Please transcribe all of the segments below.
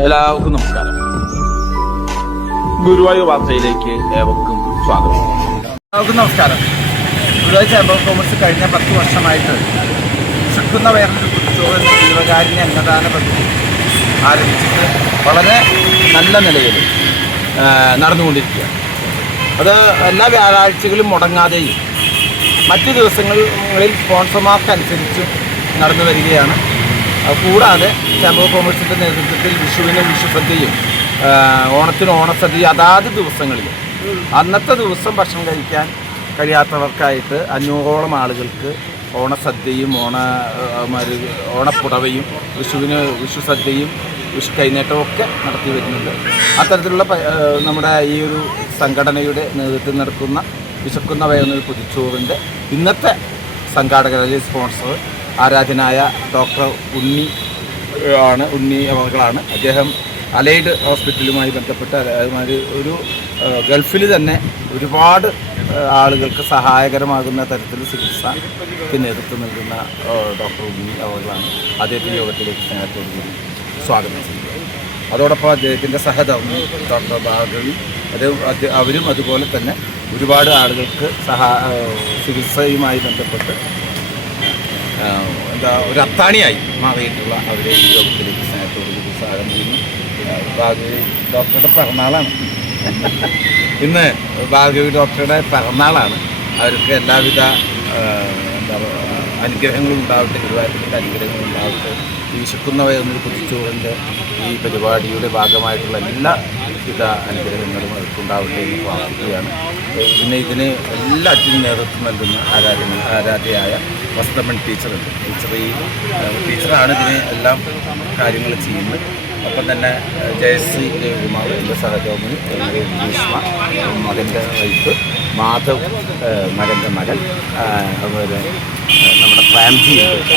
എല്ലാവർക്കും നമസ്കാരം. ഗുരുവായൂർ വാർത്തയിലേക്ക് ഏവർക്കും സ്വാഗതം. എല്ലാവർക്കും നമസ്കാരം. ഗുരുവായൂർ ചേംബർ ഓഫ് കോമേഴ്സ് കഴിഞ്ഞ പത്ത് വർഷമായിട്ട് ചുക്കുന്ന വേറൊരു ജീവകാരുണ്യ അന്നദാന പദ്ധതി ആരംഭിച്ചിട്ട് വളരെ നല്ല നിലയിൽ നടന്നുകൊണ്ടിരിക്കുകയാണ്. അത് എല്ലാ വ്യാഴാഴ്ചകളും മുടങ്ങാതെയും മറ്റു ദിവസങ്ങളിൽ സ്പോൺസർമാർക്കനുസരിച്ചും നടന്നു വരികയാണ്. കൂടാതെ ചേംബർ ഓഫ് കോമേഴ്സിന്റെ നേതൃത്വത്തിൽ വിഷുവിനും വിഷുസദ്യയും ഓണത്തിന് ഓണസദ്യ അതാത് ദിവസങ്ങളിൽ അന്നത്തെ ദിവസം ഭക്ഷണം കഴിക്കാൻ കഴിയാത്തവർക്കായിട്ട് അഞ്ഞൂറോളം ആളുകൾക്ക് ഓണസദ്യയും ഓണ ഓണപ്പുടവയും വിഷുവിന് വിഷുസദ്യയും വിഷു കൈനേട്ടവും ഒക്കെ നടത്തി വരുന്നുണ്ട്. അത്തരത്തിലുള്ള നമ്മുടെ ഈ ഒരു സംഘടനയുടെ നേതൃത്വം നടക്കുന്ന വിശക്കുന്ന വയറുന്നൊരു പുതിച്ചോറിന്റെ ഇന്നത്തെ സംഘാടകരുടെ സ്പോൺസർ ആരാധനായ ഡോക്ടർ ഉണ്ണി ആണ് ഉണ്ണി അവകളാണ്. അദ്ദേഹം അലൈഡ് ഹോസ്പിറ്റലുമായി ബന്ധപ്പെട്ട് അതുമാതിരി ഒരു ഗൾഫിൽ തന്നെ ഒരുപാട് ആളുകൾക്ക് സഹായകരമാകുന്ന തരത്തിൽ ചികിത്സയ്ക്ക് നേതൃത്വം നൽകുന്ന ഡോക്ടർ ഉണ്ണി അവകളാണ്. അദ്ദേഹത്തിന്റെ യോഗത്തിലേക്ക് സ്നേഹത്തോടു സ്വാഗതം ചെയ്യുന്നത് അതോടൊപ്പം അദ്ദേഹത്തിന്റെ സഹധർമ്മി ഡോക്ടർ ഭാഗവി അത് അവരും അതുപോലെ തന്നെ ഒരുപാട് ആളുകൾക്ക് സഹാ ചികിത്സയുമായി ബന്ധപ്പെട്ട് എന്താ ഒരു അത്താണിയായി മാറിയിട്ടുള്ള അവരെ ഈ യോഗത്തിലേക്ക് സ്നേഹത്തോടുകൂടി സ്വാഗതം ചെയ്യുന്നു. ഭാഗ്യവി ഡോക്ടറുടെ പിറന്നാളാണ്. ഇന്ന് ഭാഗ്യവി ഡോക്ടറുടെ പിറന്നാളാണ്. അവർക്ക് എല്ലാവിധ എന്താ എന്താ പറയുക അനുഗ്രഹങ്ങളും ഉണ്ടാവട്ടെ ഗുരുവായൂരത്തിന്റെ അനുഗ്രഹങ്ങളുണ്ടാവട്ടെ. ഈ വിശക്കുന്നവയെന്നൊരു കുതിച്ചോറിന്റെ ഈ പരിപാടിയുടെ ഭാഗമായിട്ടുള്ള എല്ലാ വിധ അനുഗ്രഹങ്ങളും അവർക്കുണ്ടാവട്ടെ എന്ന് പ്രാർത്ഥിക്കുകയാണ്. പിന്നെ ഇതിന് എല്ലാറ്റിനും നേതൃത്വം നൽകുന്ന ആരാധന ആരാധയായ വസ്ത്രമൺ ടീച്ചറുണ്ട്. ടീച്ചർ ഈ ടീച്ചറാണ് ഇതിനെ എല്ലാം കാര്യങ്ങൾ ചെയ്യുന്നത്. ഒപ്പം തന്നെ ജയശ്രീ ദേവകുമാർ എന്റെ സഹജോമി ഭീഷ്മ മകന്റെ വൈഫ്. മാധവ് മകന്റെ മകൻ അതുപോലെ നമ്മുടെ ഫാംസി ഉണ്ട്.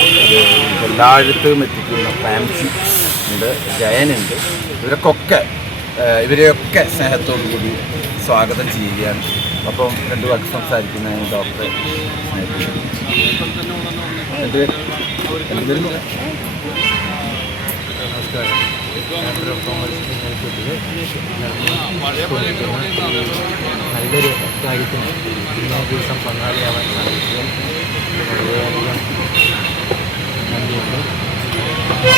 എല്ലായിടത്തും എത്തിക്കുന്ന ഫാംസി ഉണ്ട് ജയനുണ്ട് ഇവരൊക്കെ ഇവരെയൊക്കെ സ്നേഹത്തോടു കൂടി സ്വാഗതം ചെയ്യുകയാണ്. അപ്പം രണ്ട് വാക്ക് സംസാരിക്കുന്ന സ്നേഹിക്കുന്നു. എന്റെ നമസ്കാരം. നല്ലൊരു കാര്യത്തിന് ഇന്നോ ദിവസം പങ്കാളിയാവാൻ സാധിച്ചതിൽ വളരെയധികം നന്ദിയുണ്ട്.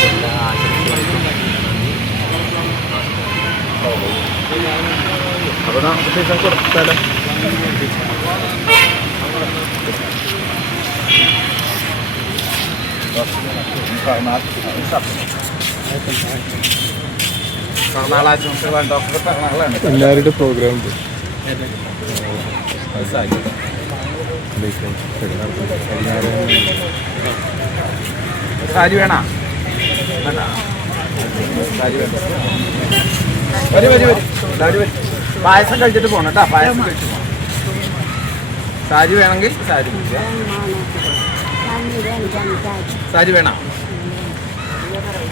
എല്ലാ ആശംസകൾക്കും അപ്പോൾ നമുക്ക് കൊടുത്താലോ പിറന്നാളാശംസകളാണ് ഡോക്ടറുടെ പിറന്നാളാണ് എല്ലാവരുടെ പ്രോഗ്രാം സാരി വേണോ വേണ്ട സാരി വേണ്ട വരി വരി വരി എല്ലാവരും വരി പായസം കഴിച്ചിട്ട് പോകണം കേട്ടോ പായസം കഴിച്ചിട്ട് പോകണം സാരി വേണമെങ്കിൽ സാരി. സാരി വേണോ?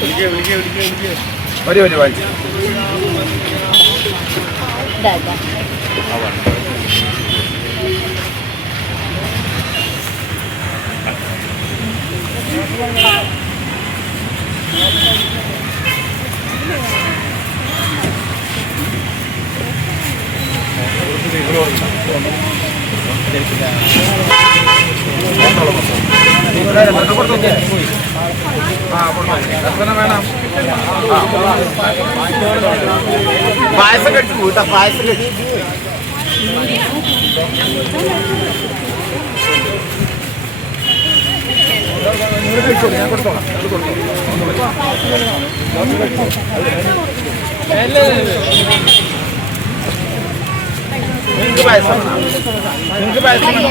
പോകണം കേട്ടോ വരി വരി വായിച്ചു പായസം കഴിച്ചു കൂട്ടാ പായസം കഴിച്ചോളൂ ഞാൻ നിങ്ങൾക്ക് പായസം? നിങ്ങൾക്ക് പായസം വേണോ?